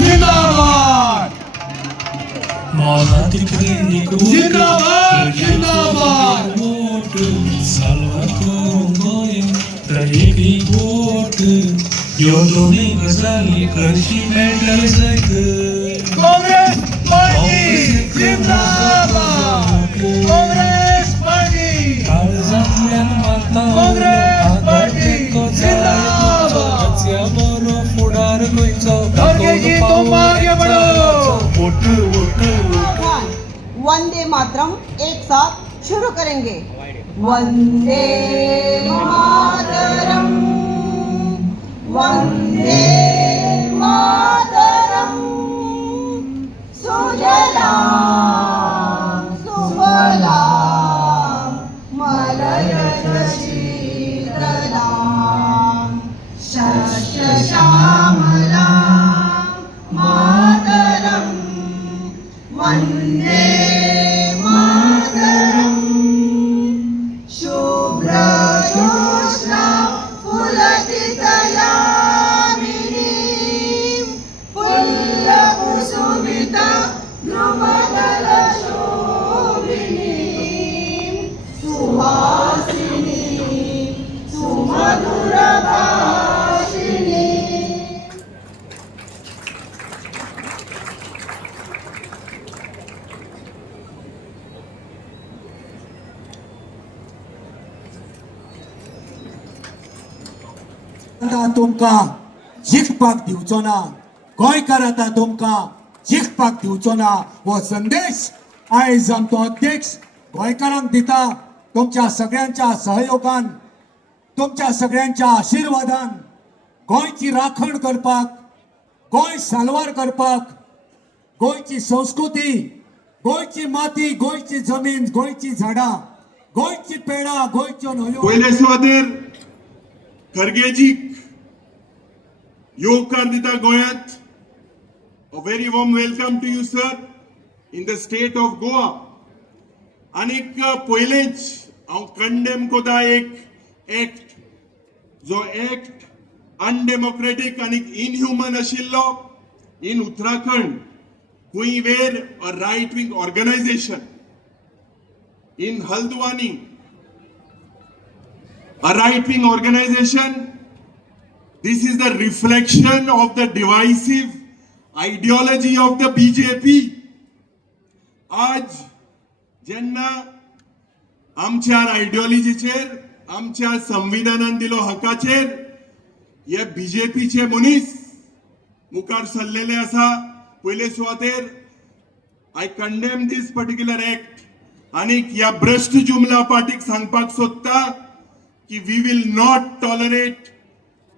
जिंदाबाद जिंदाबाद जिंदाबाद काँग्रेस पार्टी जिंदाबाद काँग्रेस पार्टी काँग्रेस पार्टी जिंदाबाद खरगे जी तुम आगे बढ़ो वंदे मातरम एक साथ शुरू करेंगे। वंदे मातरम वंदे मातरम सुजलाम सुफलाम मलयज शीतलाम शस्य श्यामलाम मातरम वंदे मातरम शुभ्रजोत्स्ना फुलकितयामिनीं पुल्लकुसुमिता द्रुमदलशोभिनीं सुहासिनीं सुमधुरभाषिणीं। तुमका जिखपाक दिवचो ना, गोंयकार आतां तुमका जिखपाक दिवचो ना हो संदेश आयज आमचो अध्यक्ष गोंयकारांक दिता। तुमच्या सगळ्यांच्या सहयोगान तुमच्या सगळ्यांच्या आशीर्वादान गोंयची राखण करपाक गोंय साल्वार करपाक गोंयची संस्कृती गोंयची माती गोंयची जमीन गोंयची झाडां गोंयची पेडां गोंयच्यो न्हंयो पयले सुवातेर खरगेजीक येवकार दिता गोंयांत. A very warm welcome to you, sir, in the state of Goa. आनीक पयलेच हांव कंडेम कोता एक एक्ट, जो एक्ट अनडेमोक्रेटिक आनीक इनह्युमन आशिल्लो in Uttarakhand, who were a right wing organisation in Haldwani, a right wing organization. This is the reflection of the divisive ideology of the BJP. आज जेन्ना आमच्या आयडियोलॉजीचेर आमच्या संविधानान दिलो हक्काचेर हे बीजेपीचे मनीस मुखार सरलेले आसा, पयले सुवातेर आय कंडेम दिस पर्टिक्युलर एक्ट. आनीक ह्या भ्रष्ट जुमला पार्टीक सांगपाक सोदता कि we will not tolerate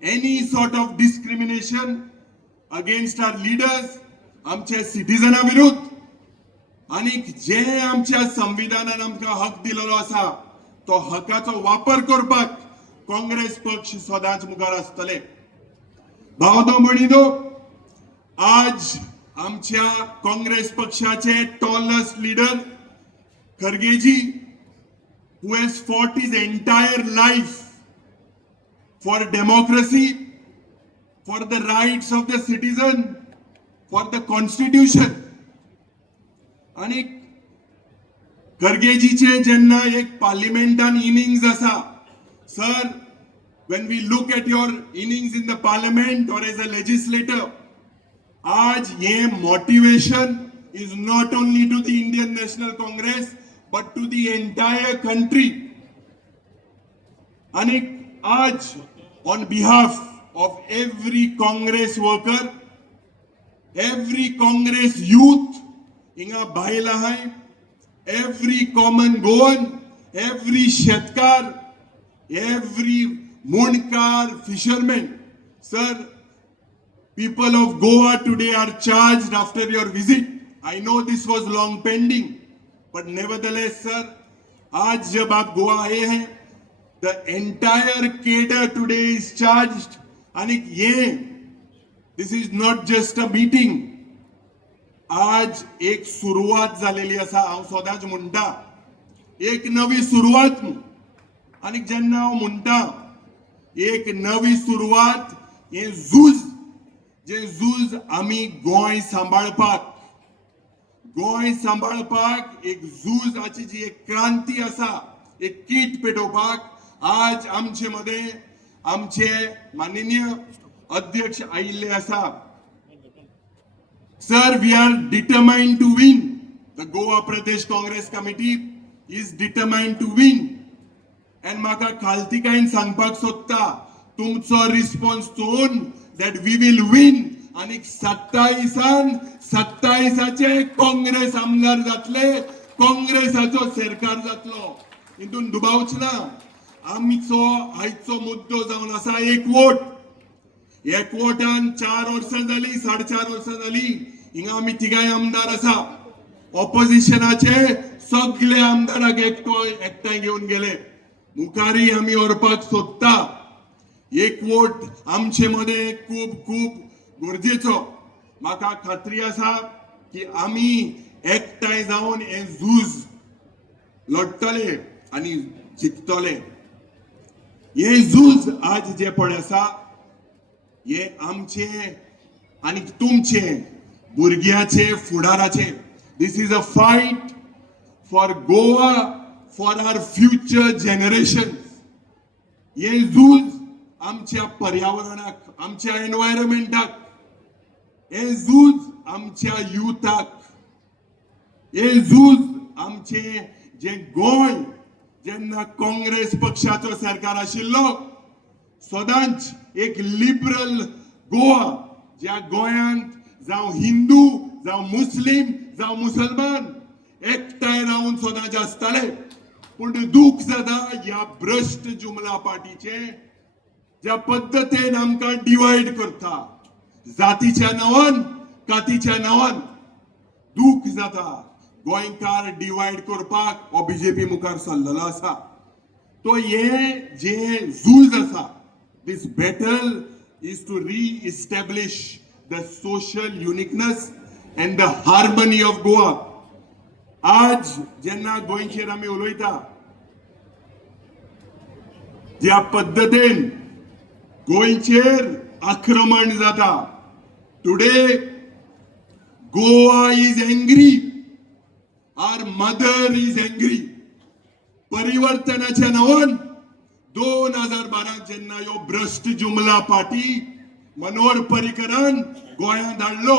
any sort of discrimination against our leaders, आमचे सिटीजना विरुद्ध. आनीक जे आमच्या संविधानान आमकां हक दिलेलो आसा तो हकाचो वापर करपाक काँग्रेस पक्ष सदांच मुखार आसतले. भावनो भयणीनो, आज आमच्या काँग्रेस पक्षाचे tallest leader Kharge ji, who has fought his entire life for democracy, for the rights of the citizen, for the constitution. आणि खरगेजीचे जेन्ना एक पार्लिमेंटान इनिंग्स आसा, sir, when we look at your innings in the parliament or as a legislator, आज ये motivation is not only to the Indian National Congress but to the entire country. And आज on behalf of every Congress worker, every Congress youth, inga bhaila hai, every common Goan, every shetkar, every munkar, fisherman, sir, people of Goa today are charged after your visit. I know this was long pending, but nevertheless, sir, आज जब आप गोवा आए हैं, the entire cadre today is charged. आणि ये, this is not just a meeting. आज एक सुरुवात झालेली असा, हांव सदांच म्हणटा, एक नवी सुरुवात. आणि जेन्ना हांव म्हणटा एक नवी सुरुवात, हे झूज जे झूज आमी गोंय सांबाळपाक एक झूजाची जी एक क्रांती आसा, एक कीट पेटोवपाक आज आमचे मध्ये आमचे माननीय अध्यक्ष आयिल्ले आसा. Sir, we are determined to win. The Goa Pradesh Congress Committee is determined to win. And म्हाका खालतीकायन सांगपाक सोदता, तुमचो response चोवन that we will win. आणि 27 काँग्रेस आमदार जातले, काँग्रेसाचो सरकार जातलो. हितून दुबावच ना. आमचो आयचो मुद्दो जावन आसा एक वोट. एकवटान 4 वर्सां जाली, 4.5 वर्सां जाली. हिंगा आमी तिगाय आमदार आसा. ऑपोजिशनाचे सगळे आमदाराक एकठांय घेवन गेले. मुखारी आमी व्हरपाक सोदता. एक वोट आमचे मध्ये खूब खूब गरजेचो. म्हाका खात्री आसा की आमी एकठांय जावन हे झूज लढतले आनी जिखतले. हे झूज आज जे पळय आसा, हे आमचे आणि तुमचे भुरग्याचे फुडाराचे. This is a fight for Goa, for our future generation. हे झूज आमच्या पर्यावरणाक, आमच्या एनवायरमेंटाक, हे झूज आमच्या युथाक, हे झूज आमचे जे गोंय जेन्ना काँग्रेस पक्षाचो सरकार आशिल्लो, सदांच एक लिबरल गोवा, ज्या गोंयांत जावं हिंदू जावं मुस्लिम जावं मुसलमान एकठांय रावन सदांच आसताले. पूण दूख जाता ह्या भ्रष्ट जुमला पार्टीचे, ज्या पद्दतीन आमकां डिवायड करता, जातीच्या नांवान, कातीच्या नांवान. दूख जाता. गोंयकार डिवायड करपाक हो बीजेपी मुखार सरलेलो आसा. तो हे जे झूज आसा, this battle is to re-establish the social uniqueness and the harmony of Goa. आज जेन्ना गोंयचेर आमी उलयता, ज्या पद्दतीन गोंयचेर आक्रमण जाता, today Goa is angry, our mother is angry. परिवर्तनाच्या नांवान 2012 जेन्ना ह्यो भ्रष्ट जुमला पार्टी मनोहर पर्रीकरान गोंयांत हाडलो,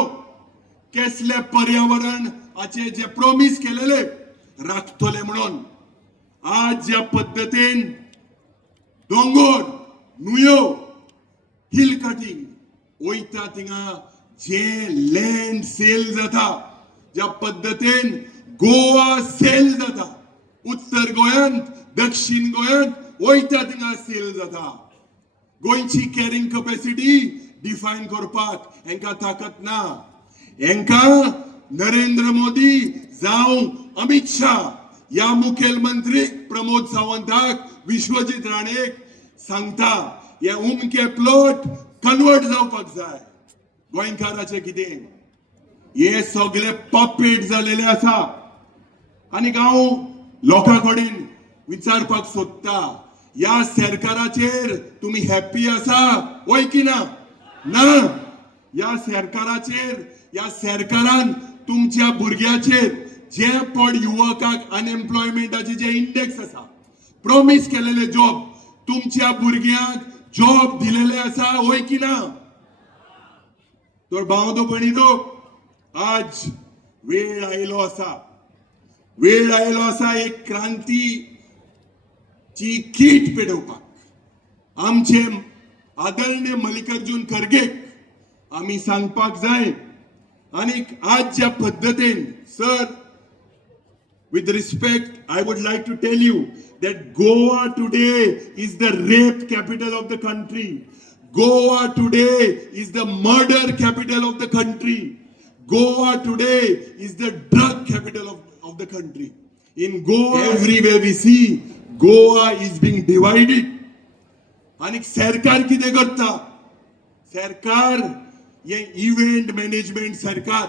कसले पर्यावरणाचे जे प्रॉमिस केलेले राखतले म्हणून, आज ज्या पद्दतीन दोंगर, न्हंयो, हिल कटिंग वयता, थिंगा जे लँड सेल जाता, ज्या पद्दतीन गोवा सेल जाता, उत्तर गोंयांत, दक्षिण गोंयांत वयता थिंगा सेल जाता. गोंयची कॅरिंग कॅपॅसिटी डिफायन करपाक हेंकां ताकद ना. हेंकां नरेंद्र मोदी जावं अमित शाह ह्या मुखेलमंत्री प्रमोद सावंताक, विश्वजीत राणेक सांगता, हे उमके प्लॉट कन्वर्ट जावपाक जाय. गोंयकाराचे कितें? हे सगळे पपेट जालेले आसा. आनी हांव लोकां कडेन विचारपाक सोदता, ह्या सरकाराचेर तुमी हॅप्पी आसा वय की ना? ना. ह्या सरकाराचेर, ह्या सरकारान तुमच्या भुरग्याचेर जे पड युवकाक अनएम्प्लॉयमेंटाचे जे इंडेक्स आसा, प्रॉमिस केलेले जॉब, तुमच्या भुरग्यांक जॉब दिलेले आसा वय की ना? तर भावदो भणितो, आज वेळ आयलो आसा, वेळ आयलो आसा एक क्रांतीची कीट पेटोवपाक. आमचे आदरणीय मल्लिकार्जुन खरगेक आमी सांगपाक जाय. आनी आज ज्या पद्दतीन, sir, with respect, I would like to tell you that Goa today is the rape capital of the country. Goa today is the murder capital of the country. Goa today is the drug capital of the country. In Goa, everywhere we see, Goa is being divided. आणि सरकार कितें करता? सरकार हे event management सरकार.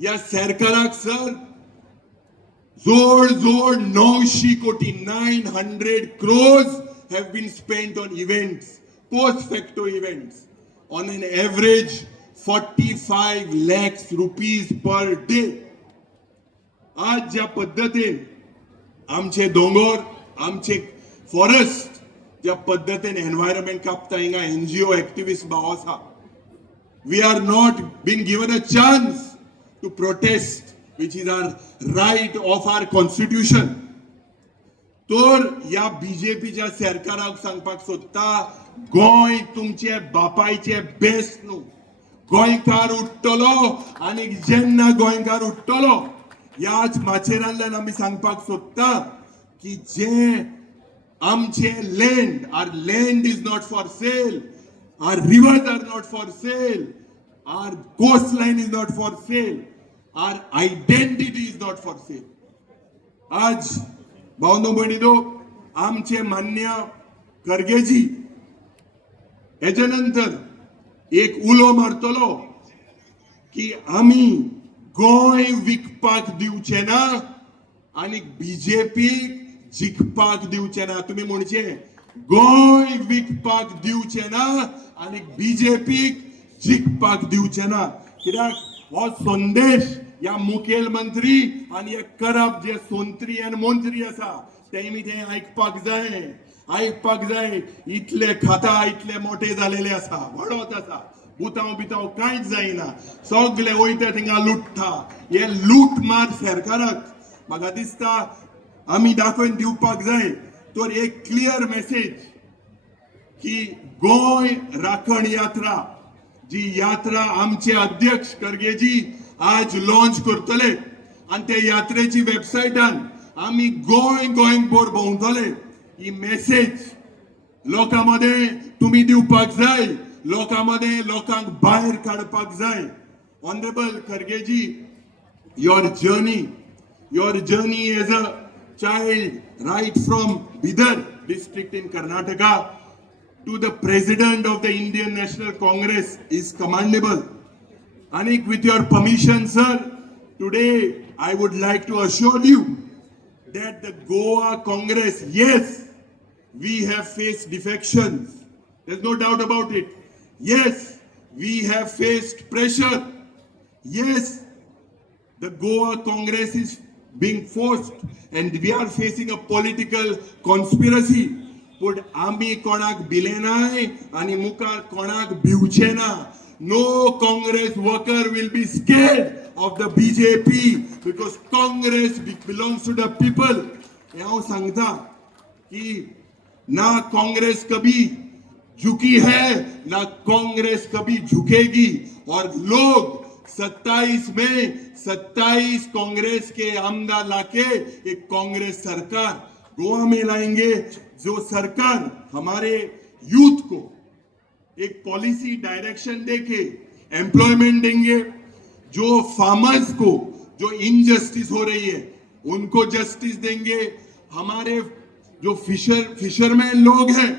या सरकाराक sir जोड 900 कोटी 900 crores have been spent on events, post facto events. on an average 45 lakhs rupees per day. आज ज्या पद्धतीन आमचे दोंगर आमचे फॉरेस्ट ज्या पद्धतीन एनवायरमेंट कापता हिंगा एनजीओ एक्टिविस्ट भाव आसा, we are not being given a chance to protest, which is our right of our constitution. तर या बीजेपीच्या सरकाराक सांगपाक सोदता, गोंय तुमचे बापायचे बेस्ट न्हू. गोंयकार उठतलो आणि जेन्ना गोंयकार उठतलो याच माचेरांतल्यान आमी सांगपाक सोदता की जे आमचे land, our land is not for sale, our rivers are not for sale, our coastline is not for sale, our identity is not for sale. आज भावनो भयणीनो, आमचे मान्य खर्गेजी हेच्या नंतर एक उलो मारतलो की आमी गोंय विकपाक दिवचे ना आणि बीजेपीक जिखपाक दिवचे ना. तुम्ही म्हणचे गोंय विकपाक दिवचे ना आणि बीजेपीक जिखपाक दिवचे ना. कित्याक हो संदेश या मुखेलमंत्री आणि या करप जे सोंत्री आणि मंत्री आसा तेमी ते ऐकपाक जाय. इतले खाता इतले मोठे झालेले आसा, वाडत आसा, बुताव बिताव कांयच जायना, सगळे वयता थिंगा लुटता. हे लूटमार सरकाराक म्हाका दिसता आमी दाखोवन दिवपाक जाय. तर एक क्लियर मेसेज की गोंय राखण यात्रा, जी यात्रा आमचे अध्यक्ष खर्गेजी आज लॉन्च करतले आणि त्या यात्रेची वेबसायटान आमी गोंयभर भोंवतले. ही मेसेज लोकांमध्ये तुम्ही दिवपाक जाय, लोकांक भायर काडपाक जाय. Honourable Kharge ji, your journey as a child right from Bidar district in Karnataka to the president of the Indian National Congress is commendable. Anik, with your permission, sir, today I would like to assure you that the Goa Congress, yes, we have faced defections. There's no doubt about it. Yes, we have faced pressure. Yes, the Goa Congress is being forced and we are facing a political conspiracy. But आमी कोणाक भिले नाय आणि मुखार कोणाक भिवचे ना. No Congress worker will be scared of the BJP because Congress belongs to the people. हे हांव सांगता की ना कांग्रेस कभी झुकी है ना कांग्रेस कभी झुकेगी. और लोग 27 में 27 कांग्रेस के आमदार लाके एक कांग्रेस सरकार गोवा में लाएंगे, जो सरकार हमारे यूथ को एक पॉलिसी डायरेक्शन देके एम्प्लॉयमेंट देंगे, जो फार्मर्स को जो इनजस्टिस हो रही है उनको जस्टिस देंगे, हमारे जो फिशरमैन लोग हैं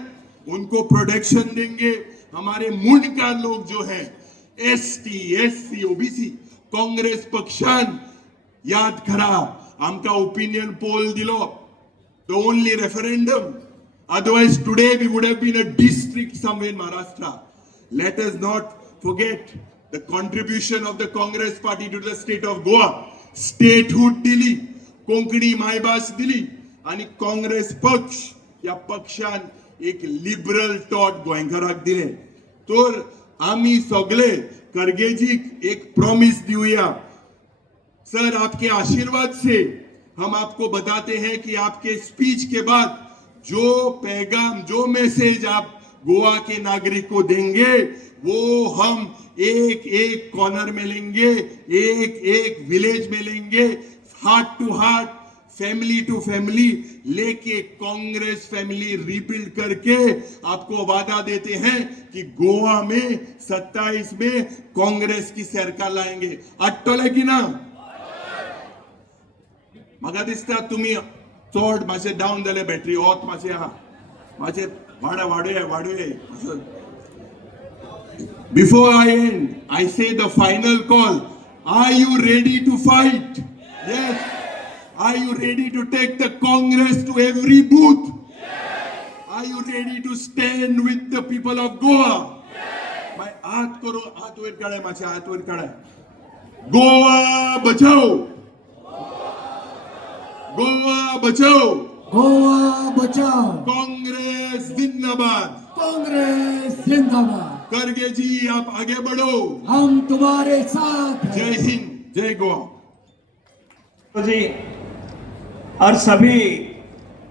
उनको प्रोटेक्शन देंगे, हमारे मुंडकार लोग जो हैं एसटी एससी ओबीसी. कांग्रेस पक्षान याद करा आमका ओपिनियन पोल दिलो, the only referendum. Otherwise today we would have been a district somewhere in Maharashtra. Let us not forget the contribution of the Congress party to the state of Goa. Statehood दिली, कोंकणी मायभास दिली आणि काँग्रेस पक्ष या पक्षान एक liberal taught गोंयकाराक दिले. तर आम्ही सगळे खर्गेजीक एक प्रॉमिस दिवया. सर, आपके आशीर्वाद से हम आपको बताते हैं कि आपके स्पीच के बाद जो पैगाम, जो मैसेज आप गोवा के नागरिक को देंगे वो हम एक एक कॉर्नर में लेंगे, एक एक विलेज में लेंगे, heart to heart, family to family लेके कांग्रेस फैमिली रीबिल्ड करके आपको वादा देते हैं कि गोवा में 27 में कांग्रेस की सरकार लाएंगे. अट्टोले की ना? म्हाका दिसता तुम्ही चोड मातशे डाऊन जाले बॅटरी ऑत मातशे आहा, मातशे वाडुये. Before I end, I say the final call. Are you ready to fight? Yes. Are you ready to take the Congress to every booth? Yes. Are you ready to stand with the people of Goa? Yes. My हाथ करो, हाथ वर काढाय, माझे हाथ वर काढाय. गोवा बचाओ, गोवा बचाओ, गोवा बचाओ, कांग्रेस जिंदाबाद. कांग्रेस जिंदाबाद. खड़गे जी आप आगे बढ़ो. हम तुम्हारे साथ हैं. जय हिंद, जय गोवा. जी और सभी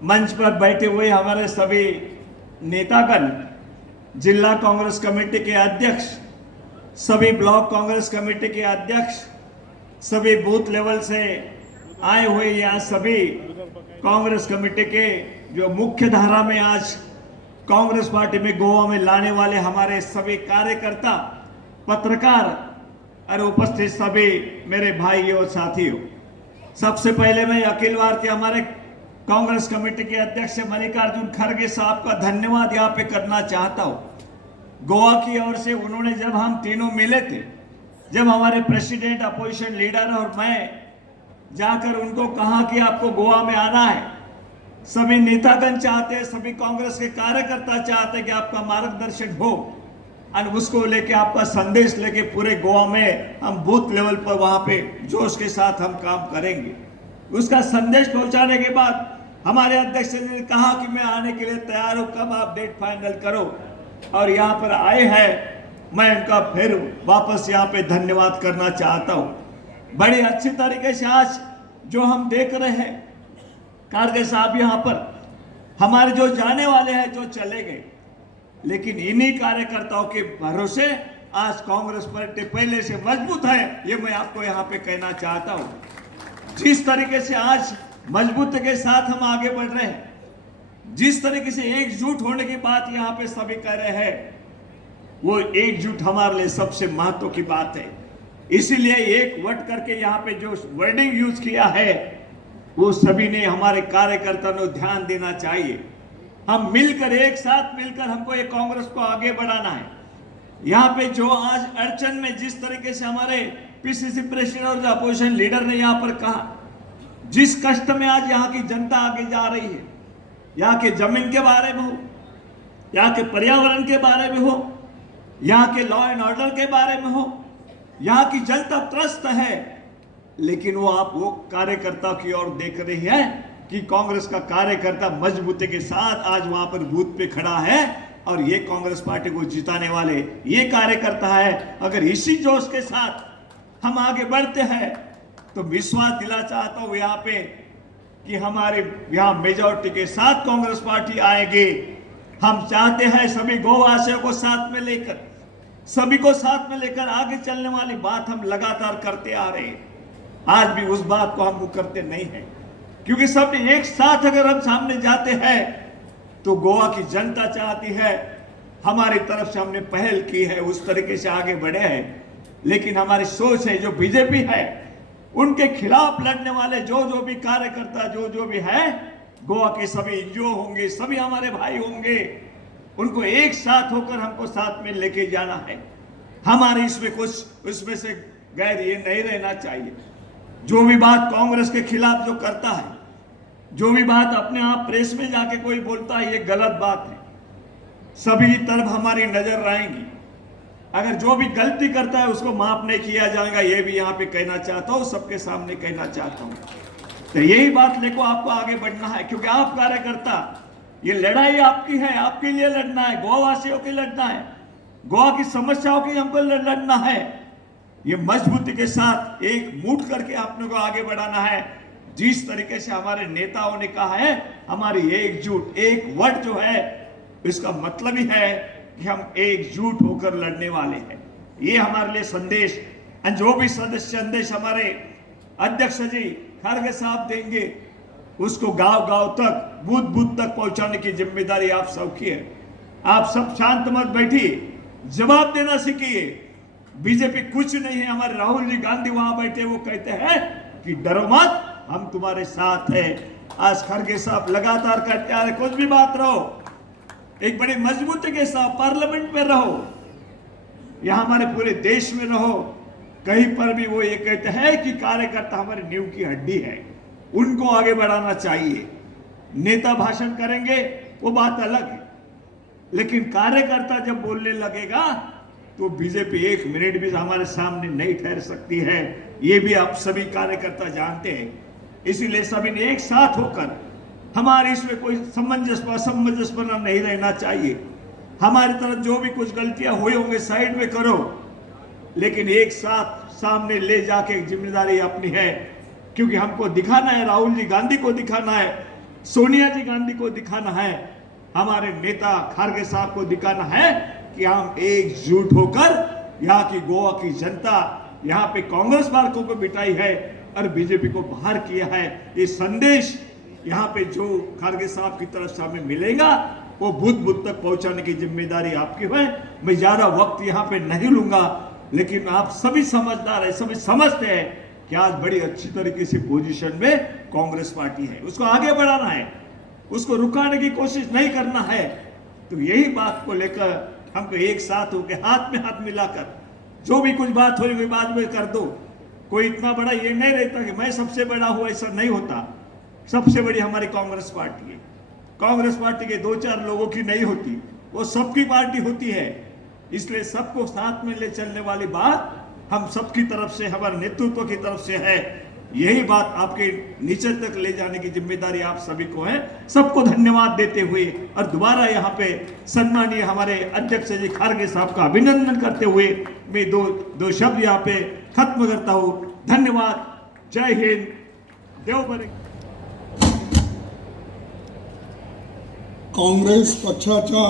मंच पर बैठे हुए हमारे सभी नेतागण, जिला कांग्रेस कमेटी के अध्यक्ष, सभी ब्लॉक कांग्रेस कमेटी के अध्यक्ष, सभी बूथ लेवल से आए हुए यहाँ सभी कांग्रेस कमेटी के जो मुख्य धारा में आज कांग्रेस पार्टी में गोवा में लाने वाले हमारे सभी कार्यकर्ता, पत्रकार और उपस्थित सभी मेरे भाइयों और साथियों, सबसे पहले मैं अखिल भारतीय हमारे कांग्रेस कमेटी के अध्यक्ष मल्लिकार्जुन खड़गे साहब का धन्यवाद यहाँ पे करना चाहता हूँ। गोवा की ओर से उन्होंने, जब हम तीनों मिले थे, जब हमारे प्रेसिडेंट, अपोजिशन लीडर और मैं जाकर उनको कहा कि आपको गोवा में आना है, सभी नेतागण चाहते हैं, सभी कांग्रेस के कार्यकर्ता चाहते हैं कि आपका मार्गदर्शन हो और उसको लेके, आपका संदेश लेके पूरे गोवा में हम बूथ लेवल पर वहां पे जोश के साथ हम काम करेंगे। उसका संदेश पहुंचाने के बाद हमारे अध्यक्ष ने कहा कि मैं आने के लिए तैयार हूं, कब आप डेट फाइनल करो, और यहाँ पर आए हैं। मैं उनका फिर वापस यहाँ पे धन्यवाद करना चाहता हूँ। बड़ी अच्छी तरीके से आज जो हम देख रहे हैं, खड़गे साहब यहाँ पर हमारे जो जाने वाले हैं, जो चले गए, लेकिन इन्हीं कार्यकर्ताओं के भरोसे आज कांग्रेस पार्टी पहले से मजबूत है, ये मैं आपको यहाँ पे कहना चाहता हूँ। जिस तरीके से आज मजबूती के साथ हम आगे बढ़ रहे हैं, जिस तरीके से एकजुट होने की बात यहाँ पे सभी कर रहे हैं, वो एकजुट हमारे लिए सबसे महत्व की बात है। इसीलिए एक वट करके यहाँ पे जो वर्डिंग यूज किया है, वो सभी ने, हमारे कार्यकर्ता ने ध्यान देना चाहिए। हम मिलकर, एक साथ मिलकर हमको ये कांग्रेस को आगे बढ़ाना है। यहाँ पे जो आज अड़चन में, जिस तरीके से हमारे पीसीसी प्रेसिडेंट और अपोजिशन लीडर ने यहाँ पर कहा, जिस कष्ट में आज यहाँ की जनता आगे जा रही है, यहाँ के जमीन के बारे में हो, यहाँ के पर्यावरण के बारे में हो, यहाँ के लॉ एंड ऑर्डर के बारे में हो, यहाँ की जनता त्रस्त है, लेकिन वो आप वो कार्यकर्ता की ओर देख रही है कि कांग्रेस का कार्यकर्ता मजबूती के साथ आज वहां पर बूथ पे खड़ा है और ये कांग्रेस पार्टी को जिताने वाले ये कार्यकर्ता है। अगर इसी जोश के साथ हम आगे बढ़ते हैं तो विश्वास दिला चाहता हूं यहाँ पे कि हमारे यहाँ मेजॉरिटी के साथ कांग्रेस पार्टी आएगी। हम चाहते हैं सभी गोवासियों को साथ में लेकर, सभी को साथ में लेकर आगे चलने वाली बात हम लगातार करते आ रहे हैं। आज भी उस बात को हम मुकरते नहीं हैं, क्योंकि सब एक साथ अगर हम सामने जाते हैं तो गोवा की जनता चाहती है, हमारी तरफ से हमने पहल की है, उस तरीके से आगे बढ़े हैं। लेकिन हमारी सोच है, जो बीजेपी है उनके खिलाफ लड़ने वाले जो भी कार्यकर्ता, जो भी है, गोवा के सभी एनजीओ होंगे, सभी हमारे भाई होंगे, उनको एक साथ होकर हमको साथ में लेके जाना है। हमारे इसमें कुछ उसमें से गैर ये नहीं रहना चाहिए। जो भी बात कांग्रेस के खिलाफ जो करता है, जो भी बात अपने आप प्रेस में जाके कोई बोलता है, ये गलत बात है। सभी तरफ हमारी नजर रहेंगी। अगर जो भी गलती करता है उसको माफ नहीं किया जाएगा, ये भी यहाँ पे कहना चाहता हूँ, सबके सामने कहना चाहता हूँ। तो यही बात लेको आपको आगे बढ़ना है, क्योंकि आप कार्यकर्ता, ये लड़ाई आपकी है, आपके लिए लड़ना है, गोवावासियों के लड़ना है, गोवा की समस्याओं की हमको लड़ना है। ये मजबूती के साथ एक मुठ करके अपने को आगे बढ़ाना है। जिस तरीके से हमारे नेताओं ने कहा है, हमारी एकजुट, एक वट जो है, इसका मतलब ही है कि हम एकजुट होकर लड़ने वाले हैं। ये हमारे लिए संदेश, जो भी संदेश हमारे अध्यक्ष जी खड़गे साहब देंगे, उसको गांव गांव तक, बूथ बूथ तक पहुंचाने की जिम्मेदारी आप सबकी है। आप सब शांत मत बैठिए, जवाब देना सीखिए। बीजेपी कुछ नहीं है। हमारे राहुल जी गांधी वहां बैठे, वो कहते हैं कि डरो मत, हम तुम्हारे साथ हैं। आज खड़गे साहब लगातार कहते आ रहे, कुछ भी बात रहो, एक बड़ी मजबूती के साथ पार्लियामेंट में रहो, यहां हमारे पूरे देश में रहो, कहीं पर भी वो ये कहते हैं कि कार्यकर्ता हमारी नींव की हड्डी है, उनको आगे बढ़ाना चाहिए। नेता भाषण करेंगे वो बात अलग है, लेकिन कार्यकर्ता जब बोलने लगेगा तो बीजेपी एक मिनट भी हमारे सामने नहीं ठहर सकती है। ये भी आप सभी कार्यकर्ता जानते हैं। इसीलिए सभी ने एक साथ होकर, हमारे इसमें कोई असमंजसपना नहीं रहना चाहिए। हमारी तरफ जो भी कुछ गलतियां हुई होंगे साइड में करो, लेकिन एक साथ सामने ले जाके एक जिम्मेदारी अपनी है, क्योंकि हमको दिखाना है, राहुल जी गांधी को दिखाना है, सोनिया जी गांधी को दिखाना है, हमारे नेता खड़गे साहब को दिखाना है कि हम एकजुट होकर यहाँ की गोवा की जनता, यहाँ पे कांग्रेस वालों को बिठाई है और बीजेपी को बाहर किया है। ये संदेश यहाँ पे जो खड़गे साहब की तरफ से हमें मिलेगा वो बुद्ध तक पहुंचाने की जिम्मेदारी आपकी है। मैं ज्यादा वक्त यहाँ पे नहीं लूंगा, लेकिन आप सभी समझदार है, सभी समझते हैं कि आज बड़ी अच्छी तरीके से पोजीशन में कांग्रेस पार्टी है, उसको आगे बढ़ाना है, उसको रुकाने की कोशिश नहीं करना है। तो यही बात को लेकर हमको एक साथ होकर हाथ में हाथ मिलाकर जो भी कुछ बात हो रही बाद में कर दो। कोई इतना बड़ा ये नहीं रहता कि मैं सबसे बड़ा हूं, ऐसा नहीं होता। सबसे बड़ी हमारी कांग्रेस पार्टी है। कांग्रेस पार्टी के 2-4 लोगों की नहीं होती, वो सबकी पार्टी होती है। इसलिए सबको साथ में ले चलने वाली बात हम सबकी तरफ से, हमारे नेतृत्व की तरफ से है। यही बात आपके नीचे तक ले जाने की जिम्मेदारी आप सभी को है। सबको धन्यवाद देते हुए और दोबारा यहाँ पे सम्मानीय हमारे अध्यक्ष जी खड़गे साहब का अभिनंदन करते हुए मैं दो शब्द यहाँ पे खत्म करता हूँ। धन्यवाद। जय हिंद। देव बरे। काँग्रेस पक्षाच्या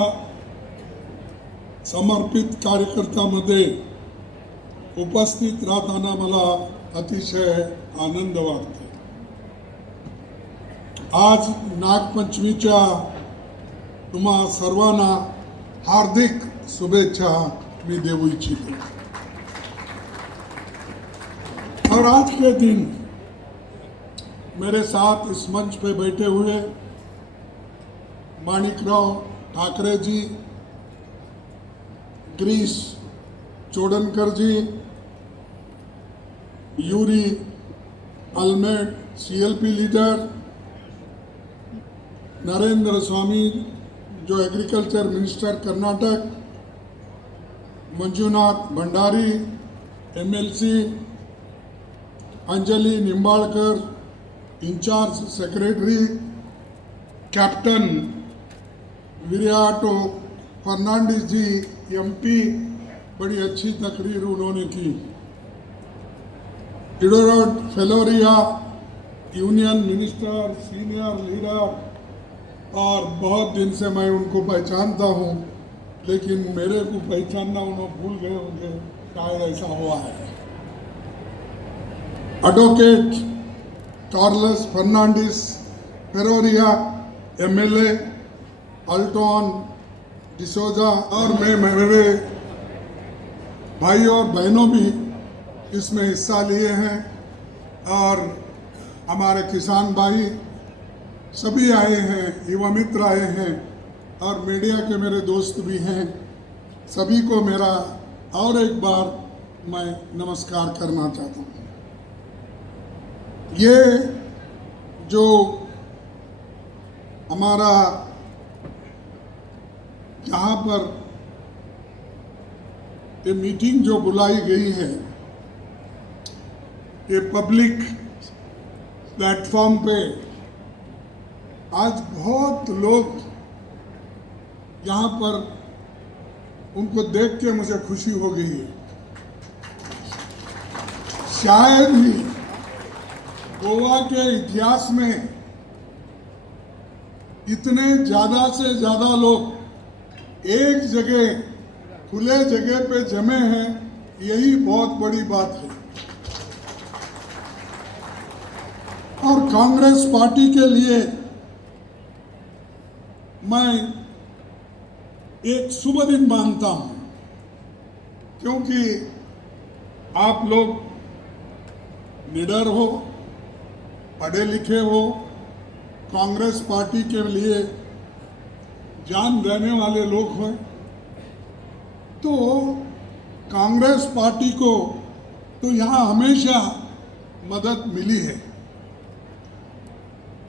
समर्पित कार्यकर्त्यामध्ये उपस्थित राहताना मला अतिशय आनंद वाटतो। आज नागपंचमीच्या तुम्हा सर्वांना हार्दिक शुभेच्छा मी देऊ इच्छितो। और आज के दिन मेरे साथ इस मंच पे बैठे हुए माणिकराव ठाकरे जी, गिरीश चोडनकर जी, यूरी अलमेड CLP लीडर, नरेंद्र स्वामी जो agriculture minister Karnataka, Manjunath Bhandari MLC, Anjali Nimbalkar incharge secretary, captain Viriato Fernandes ji MP, बड़ी अच्छी तकरीर उन्होंने की। इडोरोड Faleiro union minister, senior leader, और बहुत दिन से मैं उनको पहचानता हूं, लेकिन मेरे को पहचानना उन्होंने भूल गए होंगे, शायद ऐसा हुआ है। एडवोकेट कार्लस फर्नांडिस फेलोरिया MLA, अल्टोन डिसोजा, और मैं मेरे भाई और बहनों भी इसमें हिस्सा लिए हैं, और हमारे किसान भाई सभी आए हैं, युवा मित्र आए हैं, और मीडिया के मेरे दोस्त भी हैं। सभी को मेरा और एक बार मैं नमस्कार करना चाहता हूँ। ये जो हमारा यहाँ पर ये मीटिंग जो बुलाई गई है, ये पब्लिक प्लेटफॉर्म पे आज बहुत लोग यहाँ पर, उनको देख के मुझे खुशी हो गई है। शायद ही गोवा के इतिहास में इतने ज़्यादा से ज़्यादा लोग एक जगह, खुले जगह पे जमे हैं, यही बहुत बड़ी बात है। और कांग्रेस पार्टी के लिए मैं एक शुभ दिन मानता हूं, क्योंकि आप लोग निडर हो, पढ़े लिखे हो, कांग्रेस पार्टी के लिए जान देने वाले लोग हैं, तो कांग्रेस पार्टी को तो यहाँ हमेशा मदद मिली है।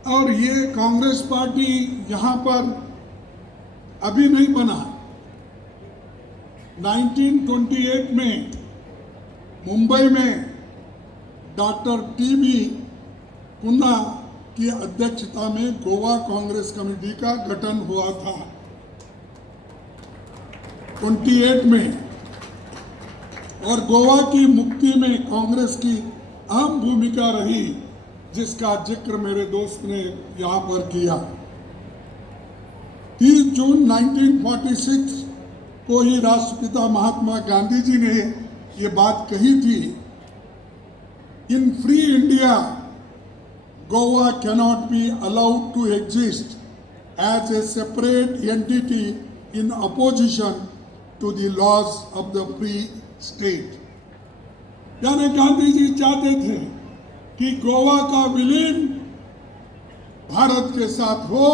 और ये कांग्रेस पार्टी यहाँ पर अभी नहीं बना, 1928 में मुंबई में डॉक्टर टीबी पुन्ना की अध्यक्षता में गोवा कांग्रेस कमेटी का गठन हुआ था 28 में, और गोवा की मुक्ति में कांग्रेस की अहम भूमिका रही, जिसका जिक्र मेरे दोस्त ने यहाँ पर किया। 30 जून 1946 को ही राष्ट्रपिता महात्मा गांधी जी ने ये बात कही थी, in free India Goa cannot be allowed to exist as a separate entity in opposition to the laws of the free state. यानी गांधी जी चाहते थे कि गोवा का विलीन भारत के साथ हो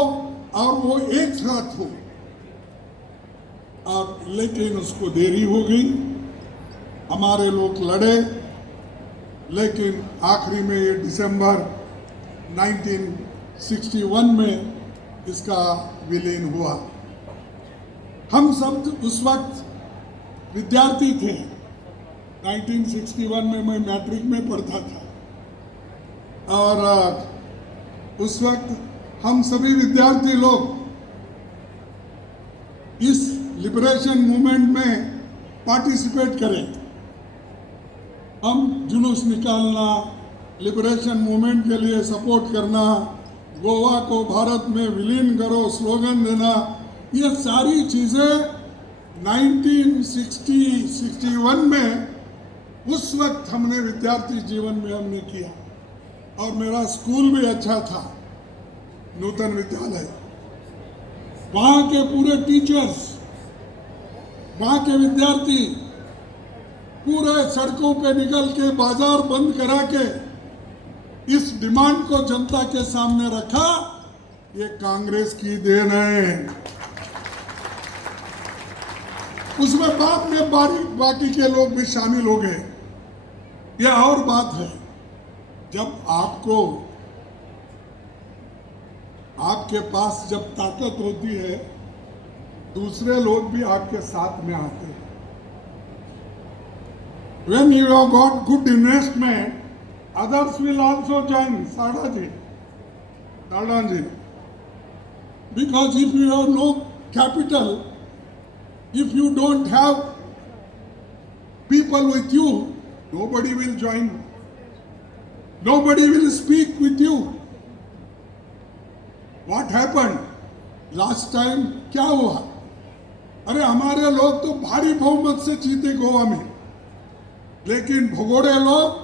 और वो एक साथ हो, और लेकिन उसको देरी हो गई, हमारे लोग लड़े, लेकिन आखिरी में ये दिसंबर 1961 में इसका विलीन हुआ। हम सब उस वक्त विद्यार्थी थे। 1961 में मैं मैट्रिक में पढ़ता था, और उस वक्त हम सभी विद्यार्थी लोग इस लिबरेशन मूवमेंट में पार्टिसिपेट करें। हम जुलूस निकालना, लिबरेशन मूवमेंट के लिए सपोर्ट करना, गोवा को भारत में विलीन करो स्लोगन देना, ये सारी चीज़ें 1960-61 में उस वक्त हमने विद्यार्थी जीवन में हमने किया। और मेरा स्कूल भी अच्छा था, नूतन विद्यालय। वहाँ के पूरे टीचर्स, वहाँ के विद्यार्थी पूरे सड़कों पे निकल के बाजार बंद करा के इस डिमांड को जनता के सामने रखा, ये कांग्रेस की देन है। उसमें बाद में बाकी के लोग भी शामिल हो गए। यह और बात है, जब आपके पास जब ताकत होती है, दूसरे लोग भी आपके साथ में आते हैं। When you have got good investment, others will also join. Sardaji, because if you have no capital, if you don't have people with you, nobody will join. Nobody will speak with you. What happened? Last time क्या हुआ? अरे हमारे लोग तो भारी बहुमत से जीते गोवा में, लेकिन भगोड़े लोग,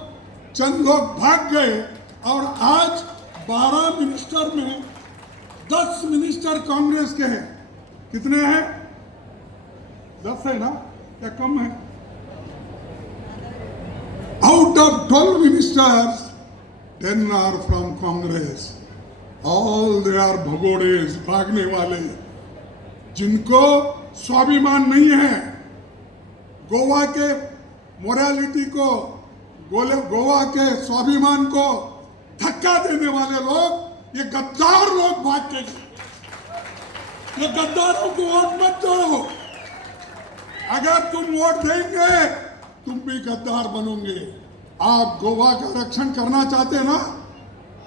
चंद लोग भाग गए, और आज 12 मिनिस्टर में 10 मिनिस्टर कांग्रेस के हैं। कितने हैं? 10 है ना, क्या कम है? Out of 12 ministers, 10 are from Congress. All they are भगोड़े, भागने वाले, जिनको स्वाभिमान नहीं है। गोवा के मोरालिटी को, गोवा के स्वाभिमान को धक्का देने वाले लोग, ये गद्दार लोग भाग के गए। ये गद्दारों को वोट मत दो। अगर तुम वोट देंगे, तुम भी गद्दार बनोगे। आप गोवा का रक्षण करना चाहते ना?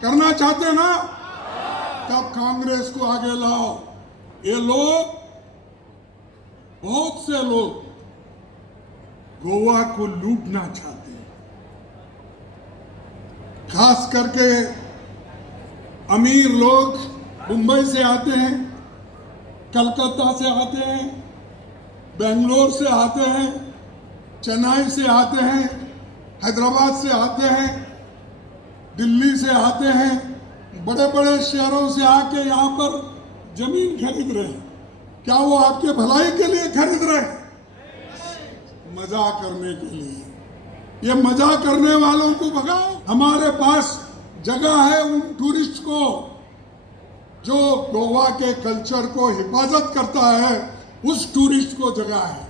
करना चाहते ना? तब कांग्रेस को आगे लाओ। ये लोग, बहुत से लोग गोवा को लूटना चाहते हैं, खास करके अमीर लोग मुंबई से आते हैं, कलकत्ता से आते हैं, बेंगलोर से आते हैं, चेन्नई से आते हैं, हैदराबाद से आते हैं, दिल्ली से आते हैं, बड़े बड़े शहरों से आके यहाँ पर जमीन खरीद रहे हैं। क्या वो आपके भलाई के लिए खरीद रहे हैं? मजा करने के लिए। ये मजा करने वालों को भगाओ। हमारे पास जगह है उन टूरिस्ट को, जो गोवा के कल्चर को हिफाजत करता है, उस टूरिस्ट को जगह है,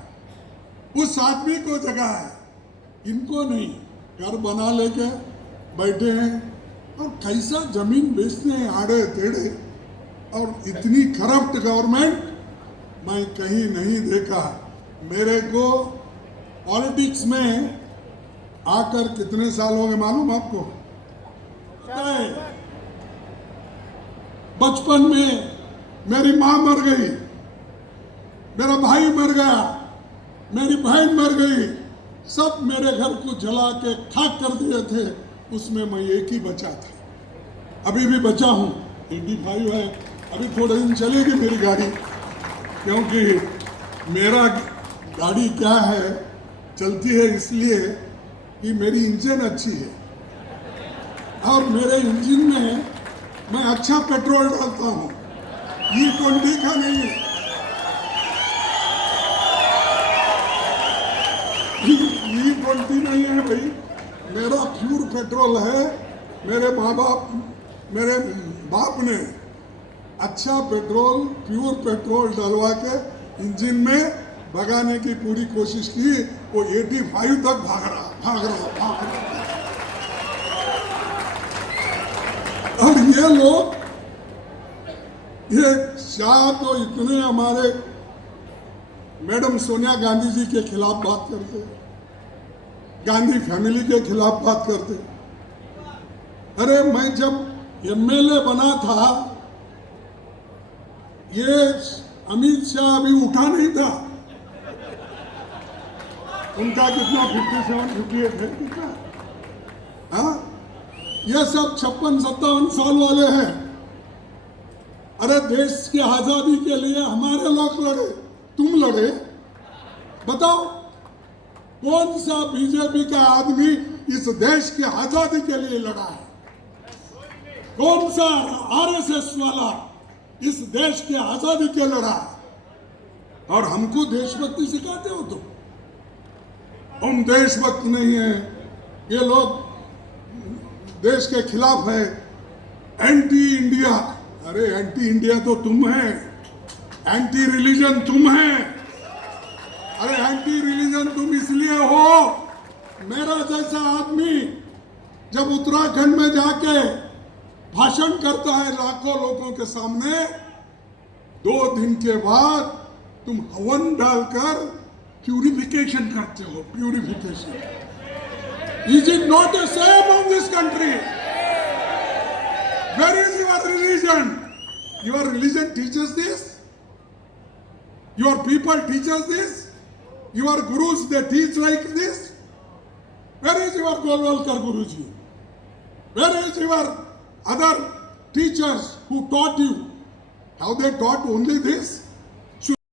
उस आदमी को जगह है। इनको नहीं, घर बना लेके बैठे हैं, और कैसा जमीन बेचते हैं आड़े टेढ़े। और इतनी करप्ट गवर्नमेंट मैं कहीं नहीं देखा। मेरे को पॉलिटिक्स में आकर कितने साल हो गए मालूम आपको? पता है, बचपन में मेरी माँ मर गई, मेरा भाई मर गया, मेरी बहन मर गई, सब मेरे घर को जला के खाक कर दिए थे। उसमें मैं एक ही बचा था, अभी भी बचा हूँ। 85 है, अभी थोड़े दिन चलेगी मेरी गाड़ी, क्योंकि मेरा गाड़ी क्या है, चलती है इसलिए कि मेरी इंजन अच्छी है और मेरे इंजन में मैं अच्छा पेट्रोल डालता हूँ, E20 का नहीं है। E20 नहीं है भाई, मेरा प्योर पेट्रोल है। मेरे मेरे बाप ने अच्छा पेट्रोल, प्योर पेट्रोल डलवा के इंजन में भगाने की पूरी कोशिश की। वो 85 तक भाग रहा। और ये लोग, ये शाह तो इतने हमारे मैडम सोनिया गांधी जी के खिलाफ बात करते, गांधी फैमिली के खिलाफ बात करते। अरे मैं जब MLA बना था, ये अमित शाह अभी उठा नहीं था। उनका कितना 57, 58 है कितना? हाँ, ये सब 56-57 साल वाले हैं। अरे देश की आजादी के लिए हमारे लोग लड़े, तुम लड़े। बताओ कौन सा बीजेपी का आदमी इस देश की आजादी के लिए लड़ा है? कौन सा RSS वाला इस देश की आजादी के लड़ा है? और हमको देशभक्ति सिखाते हो तुम? हम देशभक्त नहीं है। ये लोग देश के खिलाफ है, एंटी इंडिया। अरे एंटी इंडिया तो तुम है, एंटी रिलीजन तुम है। अरे एंटी रिलीजन तुम इसलिए हो, मेरा जैसा आदमी जब उत्तराखंड में जाके भाषण करता है लाखों लोगों के सामने, 2 दिन के बाद तुम हवन डालकर प्यूरिफिकेशन करते हो। Purification is it not a same on this country? Where is your religion? Your religion teachers this? Your people teach us this? Your gurus, they teach like this? Where is your Golwalkar Guruji? Where is your other teachers who taught you? Have they taught only this?